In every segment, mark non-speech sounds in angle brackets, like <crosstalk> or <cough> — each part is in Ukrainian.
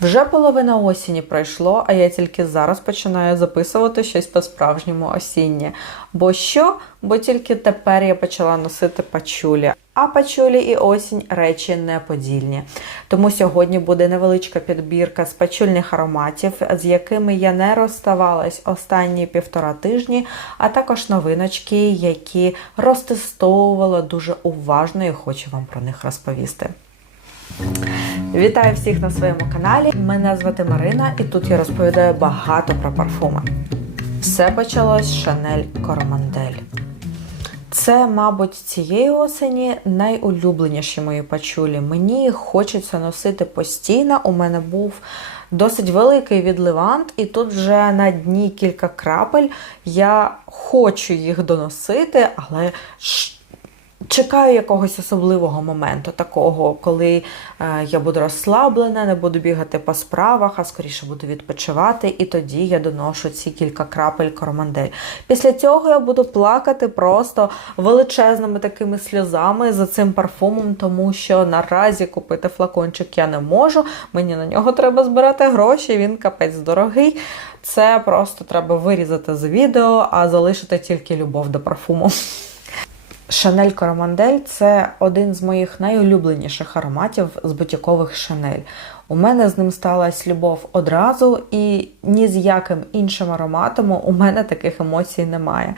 Вже половина осені пройшло, а я тільки зараз починаю записувати щось по-справжньому осіннє. Бо що? Бо тільки тепер я почала носити пачулі. А пачулі і осінь речі неподільні. Тому сьогодні буде невеличка підбірка з пачульних ароматів, з якими я не розставалась останні півтора тижні, а також новиночки, які розтестовувала дуже уважно і хочу вам про них розповісти. Вітаю всіх на своєму каналі. Мене звати Марина, і тут я розповідаю багато про парфуми. Все почалось з Шанель Коромандель. Це, мабуть, цієї осені найулюбленіші мої пачулі. Мені хочеться носити постійно. У мене був досить великий відливант, і тут вже на дні кілька крапель. Я хочу їх доносити, але ж Чекаю якогось особливого моменту, такого, коли е, я буду розслаблена, не буду бігати по справах, а скоріше буду відпочивати, і тоді я доношу ці кілька крапель коромандель. Після цього я буду плакати просто величезними такими сльозами за цим парфумом, тому що наразі купити флакончик я не можу. Мені на нього треба збирати гроші, він капець дорогий. Це просто треба вирізати з відео, а залишити тільки любов до парфуму. Шанель Коромандель це один з моїх найулюбленіших ароматів з бутікових Шанель. У мене з ним сталася любов одразу, і ні з яким іншим ароматом у мене таких емоцій немає.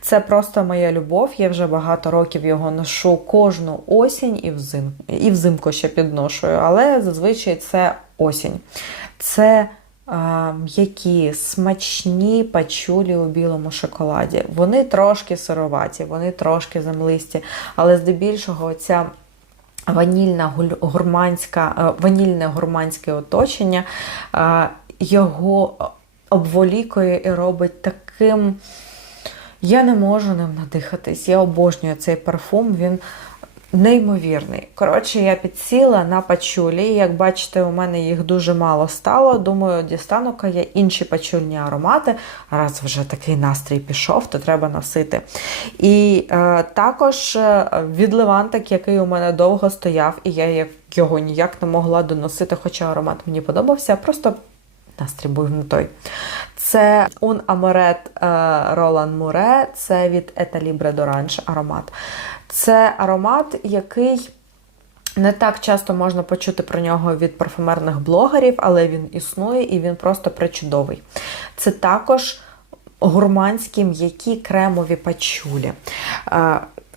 Це просто моя любов. Я вже багато років його ношу кожну осінь і взим, і взимку ще підношую, але зазвичай це осінь. Це М'які, смачні пачулі у білому шоколаді. Вони трошки сироваті, вони трошки землисті, але здебільшого ця ванільна гурманська, ванільне гурманське оточення його обволікує і робить таким. Я не можу ним надихатись. Я обожнюю цей парфум. Він Неймовірний. Коротше, я підсіла на пачулі. Як бачите, у мене їх дуже мало стало. Думаю, дістану-ка я інші пачульні аромати. Раз вже такий настрій пішов, то треба носити. І е, також е, відливантик, який у мене довго стояв, і я його ніяк не могла доносити, хоча аромат мені подобався. Просто настрій був не той. Це Un Amoret Roland Mure, це від Etalibre d'Orange аромат. Це аромат, який не так часто можна почути про нього від парфумерних блогерів, але він існує і він просто причудовий. Це також гурманські м'які кремові пачулі.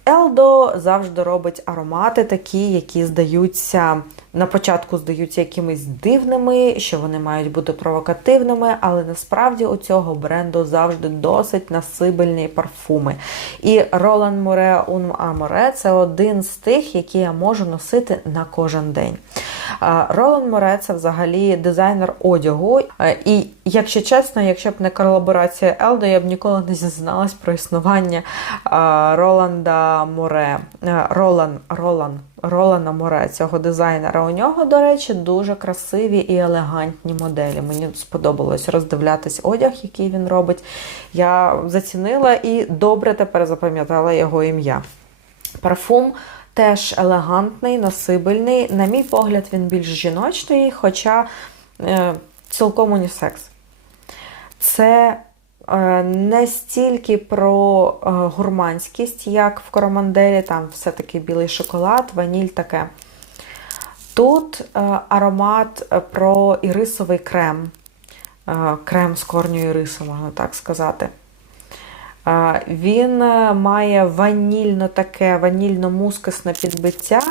Елдо завжди робить аромати такі, які здаються на початку здаються якимись дивними, що вони мають бути провокативними, але насправді у цього бренду завжди досить насибельні парфуми. І Roland Mure Un Amore це один з тих, які я можу носити на кожен день. Ролан Море це взагалі дизайнер одягу. І, якщо чесно, якщо б не колаборація Елдо, я б ніколи не зізналась про існування Роланда Море. Ролан, Ролан, Ролана Море, цього дизайнера. У нього, до речі, дуже красиві і елегантні моделі. Мені сподобалось роздивлятись одяг, який він робить. Я зацінила і добре тепер запам'ятала його ім'я. Парфум теж елегантний, носибельний. На мій погляд, він більш жіночний, хоча е, цілком унісекс. Це е, не стільки про е, гурманськість, як в короманделі, там все-таки білий шоколад, ваніль таке. Тут е, аромат про ірисовий крем, е, крем з корню ірису, можна так сказати. Він е, має ванільно таке ванільно-мускусне підбиття,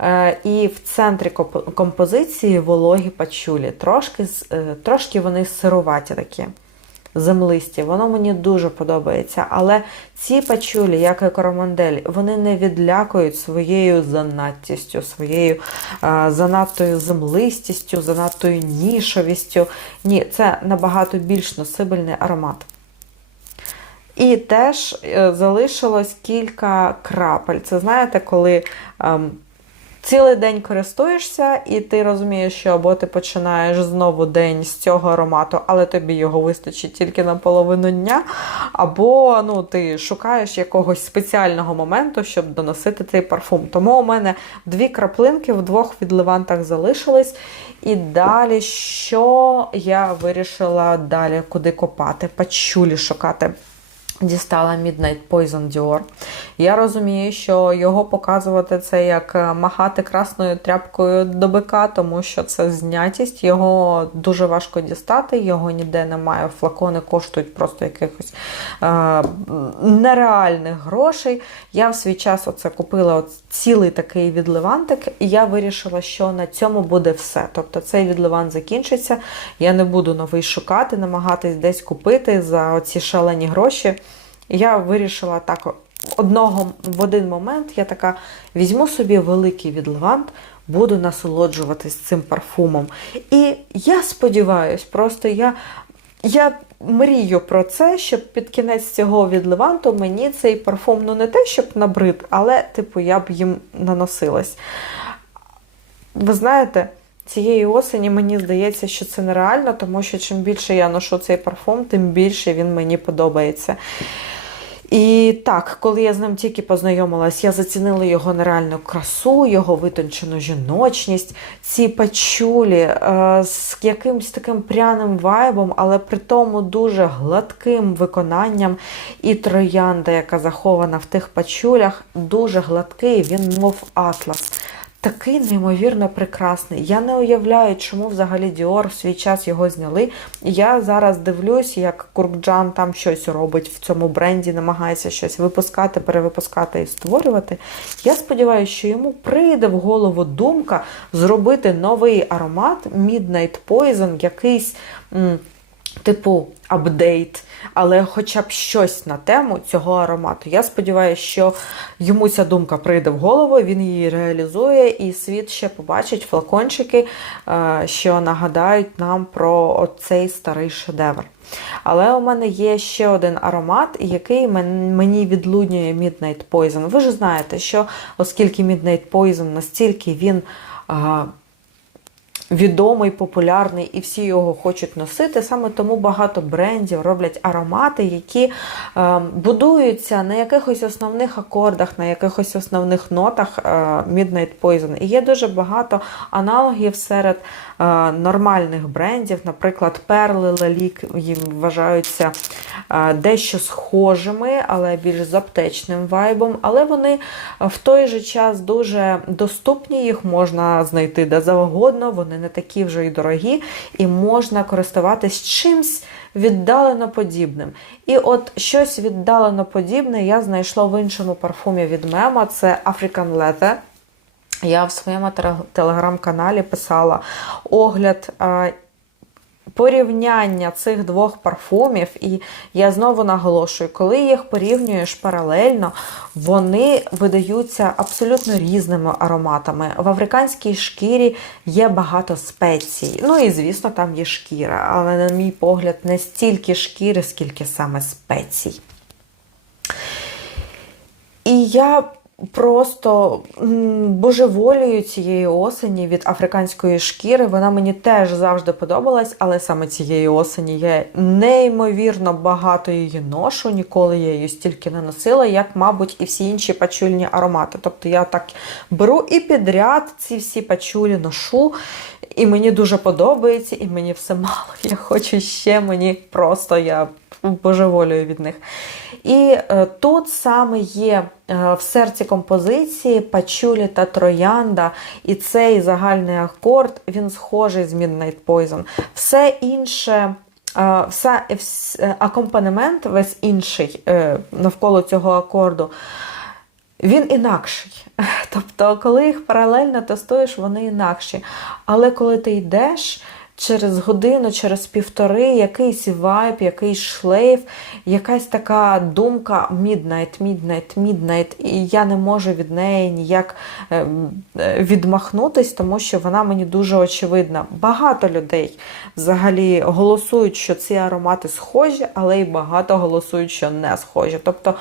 е, і в центрі композиції вологі пачулі. Трошки е, трошки вони сироваті такі, землисті. Воно мені дуже подобається. Але ці пачулі, як і коромандель, вони не відлякують своєю занадтістю, своєю занадтою землистістю, занадтою нішовістю. Ні, це набагато більш носибельний аромат. І теж е, залишилось кілька крапель. Це знаєте, коли ем, цілий день користуєшся, і ти розумієш, що або ти починаєш знову день з цього аромату, але тобі його вистачить тільки на половину дня, або ну, ти шукаєш якогось спеціального моменту, щоб доносити цей парфум. Тому у мене дві краплинки в двох відливантах залишились. І далі, що я вирішила далі куди копати, пачулі шукати. Дістала Midnight Poison Dior. Я розумію, що його показувати це як е, махати красною тряпкою до бика, тому що це знятість, його дуже важко дістати, його ніде немає. Флакони коштують просто якихось е, нереальних грошей. Я в свій час оце купила от цілий такий відливантик, і я вирішила, що на цьому буде все. Тобто цей відливант закінчиться. Я не буду новий шукати, намагатись десь купити за оці шалені гроші. Я вирішила так одного в один момент. Я така візьму собі великий відливант, буду насолоджуватись цим парфумом. І я сподіваюся, просто я. Я мрію про це, щоб під кінець цього відливанту мені цей парфум ну не те, щоб набрид, але, типу, я б їм наносилась. Ви знаєте, цієї осені мені здається, що це нереально, тому що чим більше я ношу цей парфум, тим більше він мені подобається. І так, коли я з ним тільки познайомилась, я зацінила його нереальну красу, його витончену жіночність, ці пачулі е, з якимось таким пряним вайбом, але при тому дуже гладким виконанням. І троянда, яка захована в тих пачулях, дуже гладкий, він мов атлас. Такий неймовірно прекрасний. Я не уявляю, чому взагалі Діор в свій час його зняли. Я зараз дивлюсь, як Куркджан там щось робить в цьому бренді, намагається щось випускати, перевипускати і створювати. Я сподіваюся, що йому прийде в голову думка зробити новий аромат Midnight Poison, якийсь. Типу апдейт, але хоча б щось на тему цього аромату. Я сподіваюся, що йому ця думка прийде в голову, він її реалізує, і світ ще побачить флакончики, е, що нагадають нам про цей старий шедевр. Але у мене є ще один аромат, який мені відлунює Midnight Poison. Ви ж знаєте, що оскільки Midnight Poison настільки він відомий, популярний, і всі його хочуть носити. Саме тому багато брендів роблять аромати, які е, будуються на якихось основних акордах, на якихось основних нотах е, Midnight Poison. І є дуже багато аналогів серед нормальних брендів, наприклад, перли Лалік вважаються е, дещо схожими, але більш з аптечним вайбом. Але вони в той же час дуже доступні, їх можна знайти де завгодно. вони не такі вже й дорогі, і можна користуватись чимсь віддалено подібним. І от щось віддалено подібне я знайшла в іншому парфумі від Мема, це African Leather. Я в своєму телеграм-каналі писала огляд порівняння цих двох парфумів, і я знову наголошую, коли їх порівнюєш паралельно, вони видаються абсолютно різними ароматами. В африканській шкірі є багато спецій. Ну і, звісно, там є шкіра, але, на мій погляд, не стільки шкіри, скільки саме спецій. І я Просто божеволію цієї осені від африканської шкіри. Вона мені теж завжди подобалась, але саме цієї осені я неймовірно багато її ношу, ніколи я її стільки не носила, як, мабуть, і всі інші пачульні аромати. Тобто я так беру і підряд ці всі пачулі ношу, і мені дуже подобається, і мені все мало. Я хочу ще, мені просто я божеволюю від них. І е, тут саме є е, в серці композиції пачулі та троянда, і цей загальний акорд, він схожий з Midnight Poison. Все інше. Е, все, акомпанемент весь інший навколо цього акорду, він інакший. <laughs> Тобто, коли їх паралельно тестуєш, вони інакші. Але коли ти йдеш, через годину, через півтори якийсь вайб, якийсь шлейф, якась така думка Midnight, Midnight, Midnight, і я не можу від неї ніяк ем, е, відмахнутись, тому що вона мені дуже очевидна. Багато людей взагалі голосують, що ці аромати схожі, але й багато голосують, що не схожі. Тобто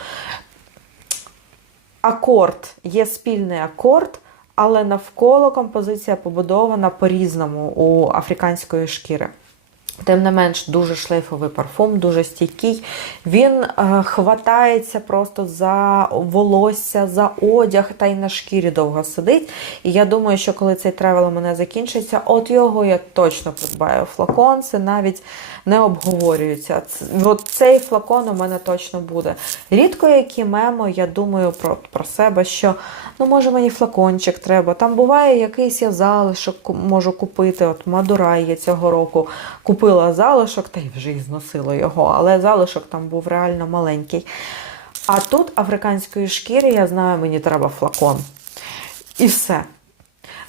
акорд, є спільний акорд але навколо композиція побудована по-різному у африканської шкіри. Тим не менш, дуже шлейфовий парфум, дуже стійкий. Він е, хватається просто за волосся, за одяг та й на шкірі довго сидить. І я думаю, що коли цей тревел у мене закінчиться, от його я точно придбаю. Флакон це навіть не обговорюється. Ц- От цей флакон у мене точно буде. Рідко які мемо, я думаю про, про себе, що ну може мені флакончик треба. Там буває якийсь я залишок можу купити. От Мадурай я цього року купила залишок, та й вже і зносила його, але залишок там був реально маленький. А тут африканської шкіри, я знаю, мені треба флакон. І все.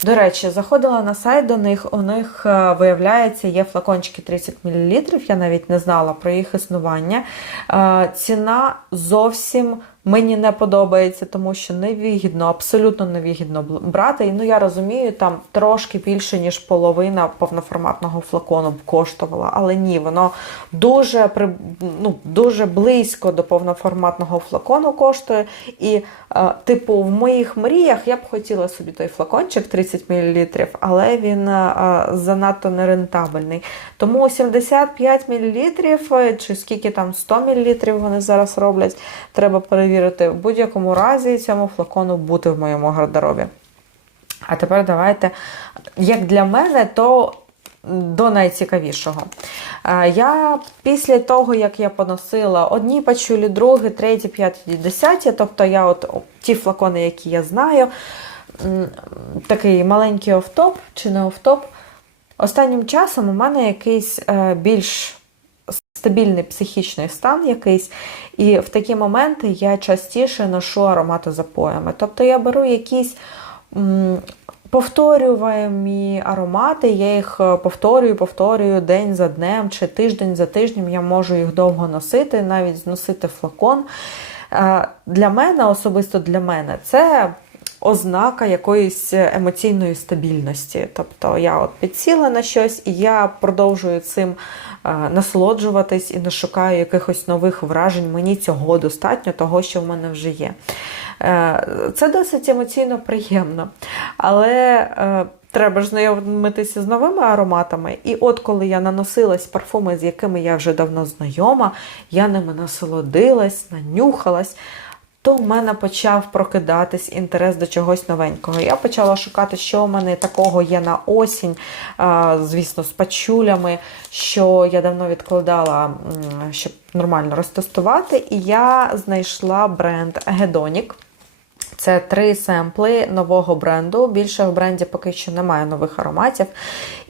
До речі, заходила на сайт до них, у них е, виявляється, є флакончики 30 мл. Я навіть не знала про їх існування. Е, Ціна зовсім мені не подобається, тому що невигідно, абсолютно невигідно брати. І ну я розумію, там трошки більше, ніж половина повноформатного флакону б коштувала. Але ні, воно дуже ну, дуже близько до повноформатного флакону коштує. І, е, типу, в моїх мріях я б хотіла собі той флакончик 30 мл, але він е, занадто нерентабельний. Тому 75 мл, чи скільки там 100 мл вони зараз роблять, треба перевірити. В будь-якому разі цьому флакону бути в моєму гардеробі. А тепер давайте, як для мене, то до найцікавішого. Е, Я після того, як я поносила одні пачулі, другі, треті, п'яті, десяті, тобто я от ті флакони, які я знаю, такий маленький офтоп чи не офтоп. Останнім часом у мене якийсь е, більш стабільний психічний стан якийсь, і в такі моменти я частіше ношу ароматозапоями. Тобто я беру якісь м, повторювані аромати, я їх е, повторюю, повторюю день за днем чи тиждень за тижнем. Я можу їх довго носити, навіть зносити флакон. Е, Для мене, особисто для мене, це ознака якоїсь емоційної стабільності. Тобто я от підсіла на щось, і я продовжую цим насолоджуватись і не шукаю якихось нових вражень. Мені цього достатньо, того, що в мене вже є. Е, Це досить емоційно приємно. Але е, треба ж знайомитися з новими ароматами. І от коли я наносилась парфуми, з якими я вже давно знайома, я ними насолодилась, нанюхалась. То в мене почав прокидатись інтерес до чогось новенького. Я почала шукати, що в мене такого є на осінь, звісно, з пачулями, що я давно відкладала, щоб нормально розтестувати. І я знайшла бренд Hedonic. Це три семпли нового бренду. Більше в бренді поки що немає нових ароматів.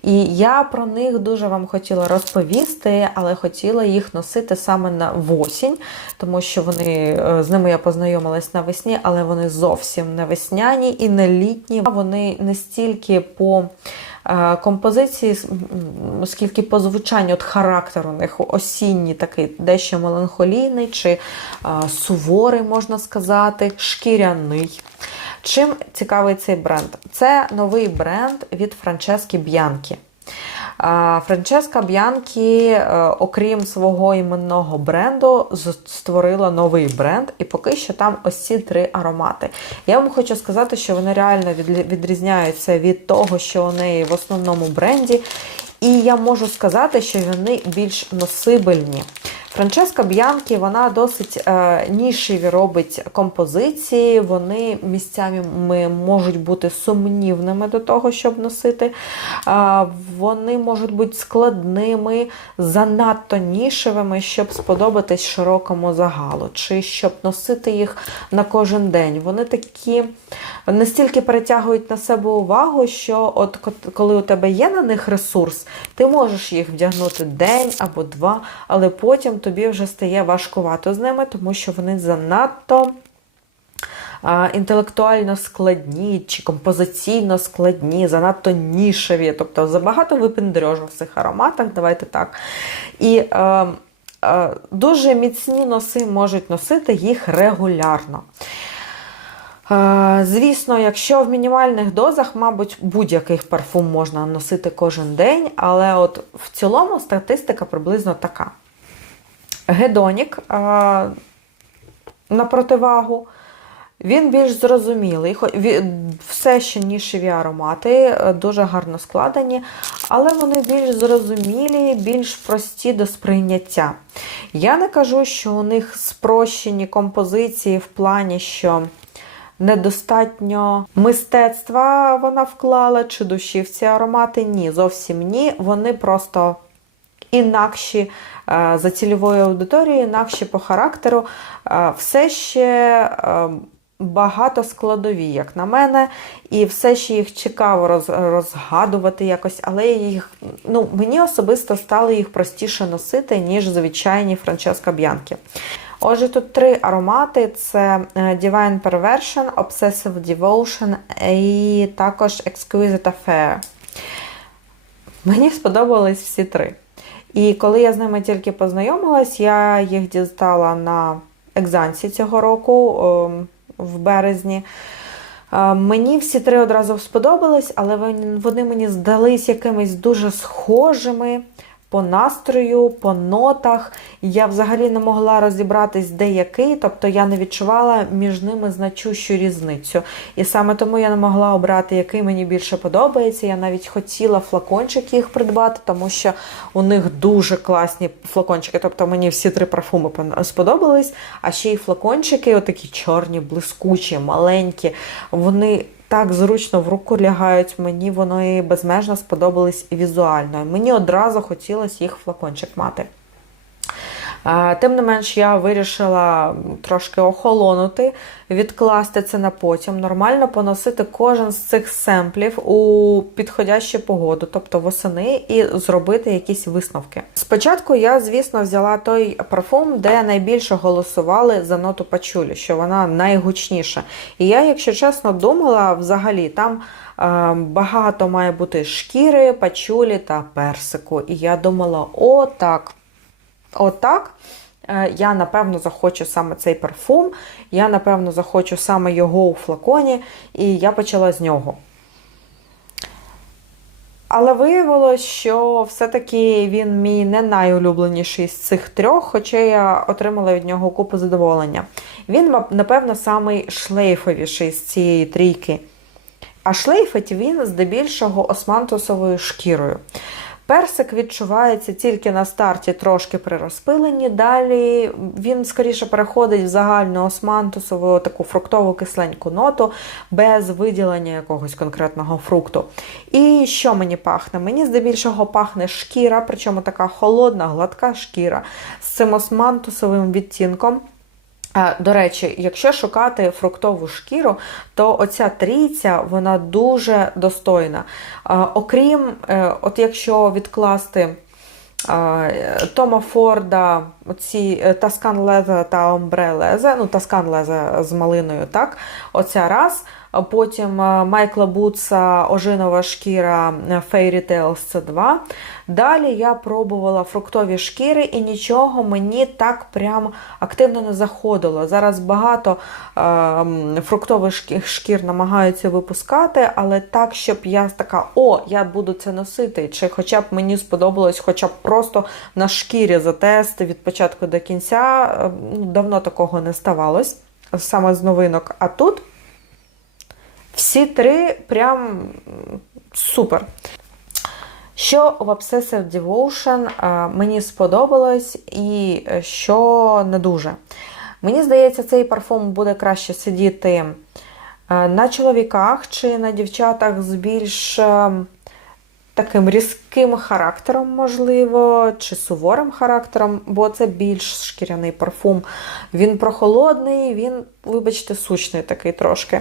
І я про них дуже вам хотіла розповісти, але хотіла їх носити саме на осінь, тому що вони е, з ними я познайомилась навесні, але вони зовсім не весняні і не літні. Вони не стільки по композиції, оскільки скільки по звучанню от характер у них осінній, такий дещо меланхолійний чи суворий, можна сказати, шкіряний. Чим цікавий цей бренд? Це новий бренд від Франчески Б'янкі. Франческа Б'янкі, е, окрім свого іменного бренду, створила новий бренд, і поки що там ось ці три аромати. Я вам хочу сказати, що вони реально відрізняються від того, що у неї в основному бренді. І я можу сказати, що вони більш носибельні. Франческа Б'янкі вона досить е, нішеві робить композиції. Вони місцями можуть бути сумнівними до того, щоб носити. Е, вони можуть бути складними, занадто нішевими, щоб сподобатись широкому загалу, чи щоб носити їх на кожен день. Вони такі настільки перетягують на себе увагу, що от коли у тебе є на них ресурс, ти можеш їх вдягнути день або два, але потім тобі вже стає важкувато з ними, тому що вони занадто. Інтелектуально складні чи композиційно складні, занадто нішеві, тобто забагато випендрежу в цих ароматах, давайте так. І е, е, дуже міцні носи можуть носити їх регулярно. Звісно, якщо в мінімальних дозах, мабуть, будь-який парфум можна носити кожен день, але от в цілому статистика приблизно така. Гедонік на противагу. Він більш зрозумілий, все ще нішеві аромати, е, дуже гарно складені, але вони більш зрозумілі, більш прості до сприйняття. Я не кажу, що у них спрощені композиції в плані, що недостатньо мистецтва вона вклала чи душі в ці аромати. Ні, зовсім ні. Вони просто інакші за цільовою аудиторією, інакші по характеру. Е, Все ще е, багато складові, як на мене, і все ще їх цікаво роз- розгадувати якось, але їх, ну, мені особисто стало їх простіше носити, ніж звичайні Франческо Б'янки. Отже, тут три аромати: це е, Divine Perversion, Obsessive Devotion і також Exquisite Affair. Мені сподобались всі три. І коли я з ними тільки познайомилась, я їх дістала на екзансі цього року ем, в березні. Е, Мені всі три одразу сподобались, але вони мені здались якимись дуже схожими по настрою, по нотах. Я взагалі не могла розібратись, де який, тобто я не відчувала між ними значущу різницю. І саме тому я не могла обрати, який мені більше подобається. Я навіть хотіла флакончики їх придбати, тому що у них дуже класні флакончики. Тобто мені всі три парфуми сподобались, а ще й флакончики, отакі чорні, блискучі, маленькі. Вони так зручно в руку лягають. Мені вони безмежно сподобались візуально. Мені одразу хотілося їх флакончик мати. Тим не менш, я вирішила трошки охолонути, відкласти це на потім, нормально поносити кожен з цих семплів у підходящу погоду, тобто восени, і зробити якісь висновки. Спочатку я, звісно, взяла той парфум, де найбільше голосували за ноту пачулі, що вона найгучніша. І я, якщо чесно, думала взагалі там. е, Багато має бути шкіри, пачулі та персику. І я думала, о, так, Отак. Е, Я, напевно, захочу саме цей парфум, я, напевно, захочу саме його у флаконі, і я почала з нього. Але виявилось, що все-таки він мій не найулюбленіший з цих трьох, хоча я отримала від нього купу задоволення. Він, напевно, самий шлейфовіший з цієї трійки. А шлейфить він здебільшого османтусовою шкірою. Персик відчувається тільки на старті трошки при розпиленні. Далі він скоріше переходить в загальну османтусову таку фруктову кисленьку ноту без виділення якогось конкретного фрукту. І що мені пахне? Мені здебільшого пахне шкіра, причому така холодна, гладка шкіра з цим османтусовим відтінком. До речі, якщо шукати фруктову шкіру, то оця трійця вона дуже достойна. Окрім, е, от якщо відкласти Тома Форда, оці е, Таскан Лезе та Омбре Леза, ну Таскан Лезе з малиною, так, оця раз. Потім е, Майкла Бутса Ожинова шкіра е, Fairy Tales це 2. Далі я пробувала фруктові шкіри і нічого мені так прям активно не заходило. Зараз багато е, фруктових шкір намагаються випускати, але так, щоб я така, о, я буду це носити, чи хоча б мені сподобалось, хоча б просто на шкірі затести від початку до кінця. е, ну, Давно такого не ставалось, саме з новинок. А тут всі три прям супер. Що в Obsessive Devotion е, мені сподобалось і е, що не дуже. Мені здається, цей парфум буде краще сидіти е, на чоловіках чи на дівчатах з більш таким різким характером, можливо, чи суворим характером, бо це більш шкіряний парфум. Він прохолодний, він, вибачте, сучний такий трошки.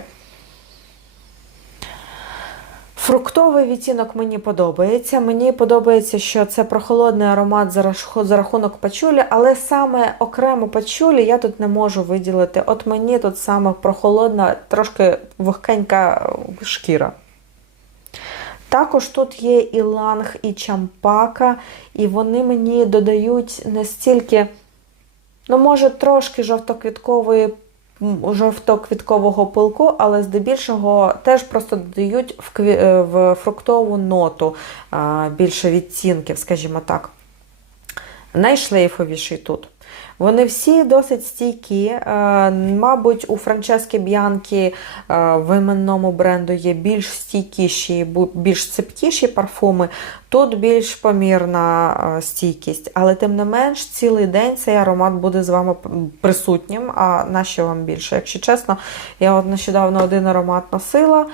Фруктовий відтінок мені подобається. Мені подобається, що це прохолодний аромат за рахунок пачулі, але саме окремо пачулі я тут не можу виділити. От мені тут саме прохолодна, трошки вогкенька шкіра. Також тут є і ланг, і чампака, і вони мені додають не стільки, ну, може, трошки жовтоквіткової жовтоквіткового пилку, але здебільшого теж просто додають в, е, фруктову ноту більше відцінків, скажімо так. Найшлейфовіший тут. Вони всі досить стійкі. Е, Мабуть, у Франчески Б'янкі е, в іменному бренду є більш стійкіші, більш цепкіші парфуми. Тут більш помірна е, стійкість, але тим не менш, цілий день цей аромат буде з вами присутнім. А нащо вам більше? Якщо чесно, я от нещодавно один аромат носила.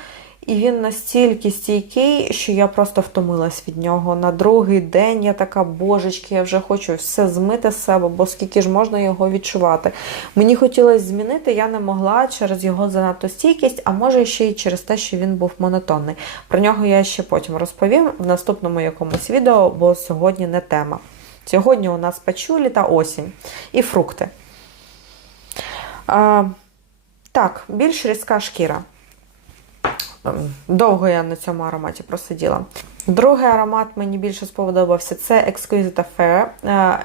І він настільки стійкий, що я просто втомилась від нього. На другий день я така, божечки, я вже хочу все змити з себе, бо скільки ж можна його відчувати. Мені хотілося змінити, я не могла через його занадто стійкість, а може ще й через те, що він був монотонний. Про нього я ще потім розповім в наступному якомусь відео, бо сьогодні не тема. Сьогодні у нас пачулі та осінь і фрукти. А, так, більш різка шкіра. Ем, Довго я на цьому ароматі просиділа. Другий аромат мені більше сподобався це Exquisite Affair. Е,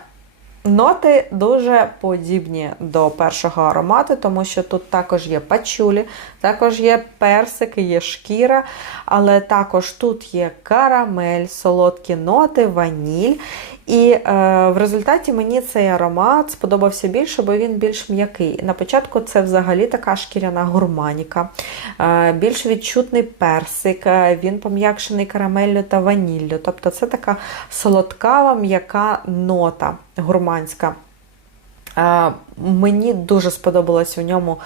Ноти дуже подібні до першого аромату, тому що тут також є пачулі, також є персики, є шкіра, але також тут є карамель, солодкі ноти, ваніль. І е, в результаті мені цей аромат сподобався більше, бо він більш м'який. На початку це взагалі така шкіряна гурманіка, е, більш відчутний персик, е, він пом'якшений карамеллю та ваніллю. Тобто це така солодкава м'яка нота гурманська. Мені дуже сподобалось у ньому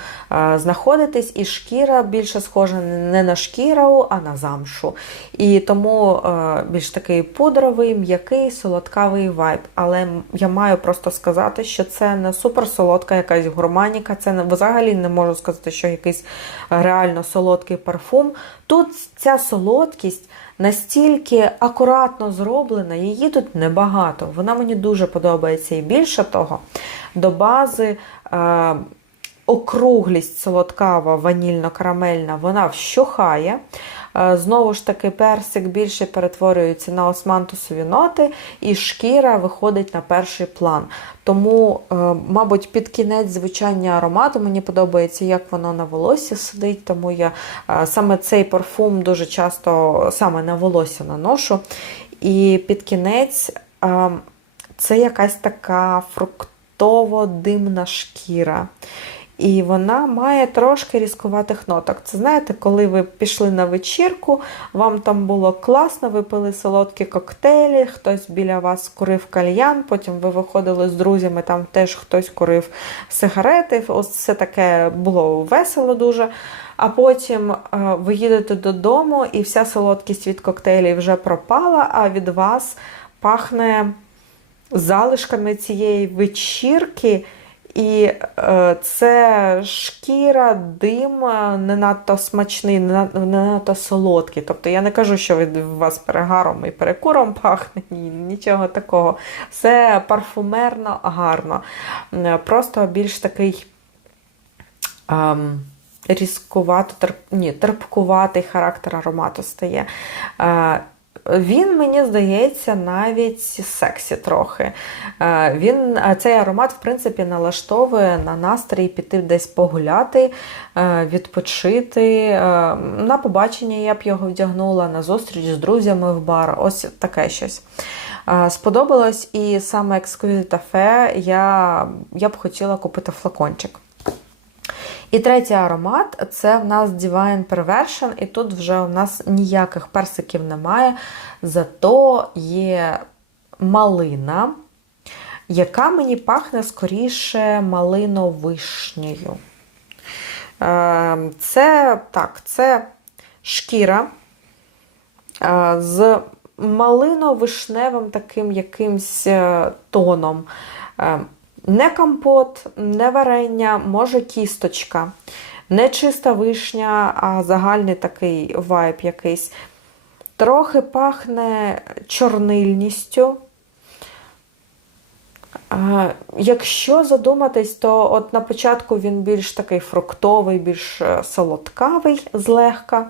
знаходитись, і шкіра більше схожа не на шкіру, а на замшу. І тому більш такий пудровий, м'який, солодкавий вайб. Але я маю просто сказати, що це не суперсолодка якась гурманіка, це взагалі не можу сказати, що якийсь реально солодкий парфум. Тут ця солодкість настільки акуратно зроблена, її тут небагато. Вона мені дуже подобається. І більше того, до бази е, округлість солодкава, ванільно-карамельна, вона вщухає. Е, Знову ж таки, персик більше перетворюється на османтусові ноти, і шкіра виходить на перший план. Тому, е, мабуть, під кінець звучання аромату мені подобається, як воно на волосся сидить, тому я е, саме цей парфум дуже часто саме на волосся наношу. І під кінець це якась така фруктово-димна шкіра. І вона має трошки різкуватих ноток. Це знаєте, коли ви пішли на вечірку, вам там було класно, ви пили солодкі коктейлі, хтось біля вас курив кальян, потім ви виходили з друзями, там теж хтось курив сигарети. Ось це таке було весело дуже. А потім е, ви їдете додому, і вся солодкість від коктейлів вже пропала, а від вас пахне залишками цієї вечірки. І е, це шкіра, дим е, не надто смачний, не надто солодкий. Тобто я не кажу, що від вас перегаром і перекуром пахне, <laughs> ні, нічого такого. Все парфумерно гарно. Е, Просто більш такий ем, різкувато, терп, ні, терпкуватий характер аромату стає. Е, він, мені здається, навіть сексі трохи. Е, Він, е, цей аромат, в принципі, налаштовує на настрій піти десь погуляти, е, відпочити. На побачення я б його вдягнула, на зустріч з друзями в бар. Ось таке щось. Сподобалось, і саме Exquisite Affair я, я б хотіла купити флакончик. І третій аромат це в нас Divine Perversion, і тут вже у нас ніяких персиків немає, зато є малина, яка мені пахне скоріше малино-вишнею. Е, Це так, це шкіра е, з малино-вишневим таким якимсь е, тоном. Не компот, не варення, може кісточка. Не чиста вишня, а загальний такий вайб якийсь. Трохи пахне чорнильністю. Якщо задуматись, то от на початку він більш такий фруктовий, більш е, солодкавий злегка.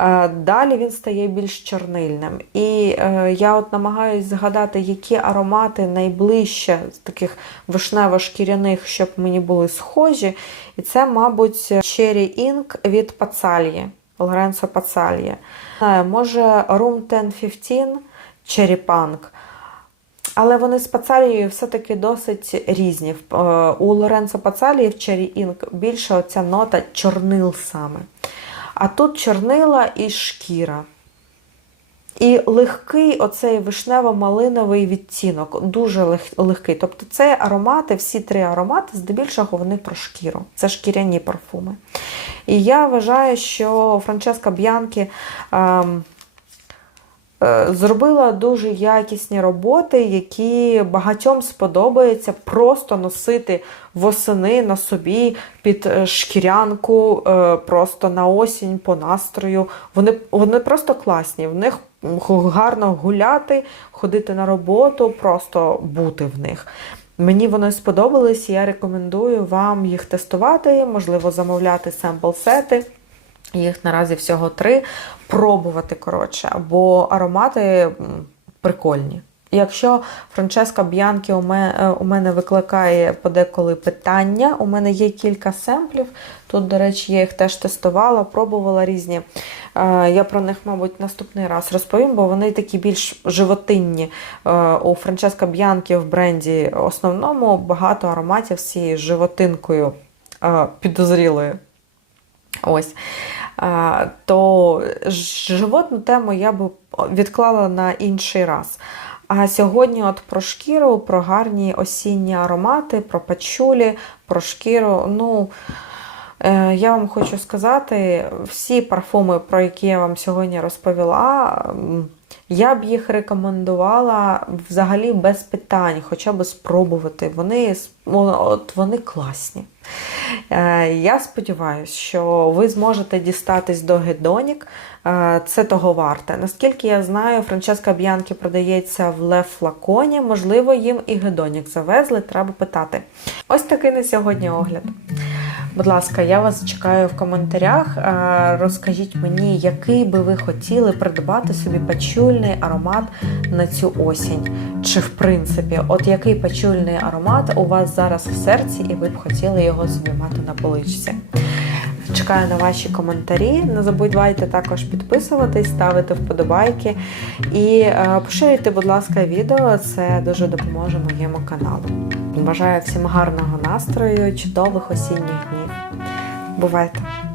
Е, Далі він стає більш чорнильним. І е, я от намагаюся згадати, які аромати найближче з таких вишнево-шкіряних, щоб мені були схожі. І це, мабуть, Cherry Ink від Пацальє, Лоренцо Пацальє. Може, Room 1015 Cherry Punk. Але вони з Пацалією все-таки досить різні. Е, У Лоренцо Пацалії в Cherry Ink більше оця нота чорнил саме. А тут чорнила і шкіра. І легкий оцей вишнево-малиновий відтінок, дуже лег- легкий. Тобто це аромати, всі три аромати, здебільшого вони про шкіру. Це шкіряні парфуми. І я вважаю, що Франческа Б'янкі ем, зробила дуже якісні роботи, які багатьом сподобається просто носити восени на собі під е, шкірянку, е, просто на осінь по настрою. Вони, вони просто класні. В них гарно гуляти, ходити на роботу, просто бути в них. Мені вони сподобались, я рекомендую вам їх тестувати, можливо, замовляти семпл-сети. Їх наразі всього три. Пробувати, коротше, бо аромати прикольні. Якщо Франческа Б'янкі у мене, викликає подеколи питання, у мене є кілька семплів. Тут, до речі, я їх теж тестувала, пробувала різні. Е, Я про них, мабуть, наступний раз розповім, бо вони такі більш животинні. Е, У Франческа Б'янкі в бренді основному багато ароматів з цією животинкою е, підозрілою. Ось. То животну тему я би відклала на інший раз. А сьогодні, от про шкіру, про гарні осінні аромати, про пачулі, про шкіру. Ну, е, я вам хочу сказати, всі парфуми, про які я вам сьогодні розповіла, я б їх рекомендувала взагалі без питань, хоча б спробувати. Вони, от вони класні. Е, Я сподіваюся, що ви зможете дістатись до Гедонік. Е, Це того варте. Наскільки я знаю, Франческа Б'янкі продається в Лев Флаконі. Можливо, їм і Гедонік завезли, треба питати. Ось такий на сьогодні огляд. Будь ласка, я вас чекаю в коментарях. Розкажіть мені, який би ви хотіли придбати собі пачульний аромат на цю осінь. Чи в принципі, от який пачульний аромат у вас зараз в серці, і ви б хотіли його собі мати на поличці? Чекаю на ваші коментарі. Не забувайте також підписуватись, ставити вподобайки і е, поширюйте, будь ласка, відео. Це дуже допоможе моєму каналу. Бажаю всім гарного настрою, чудових осінніх днів. Бувайте!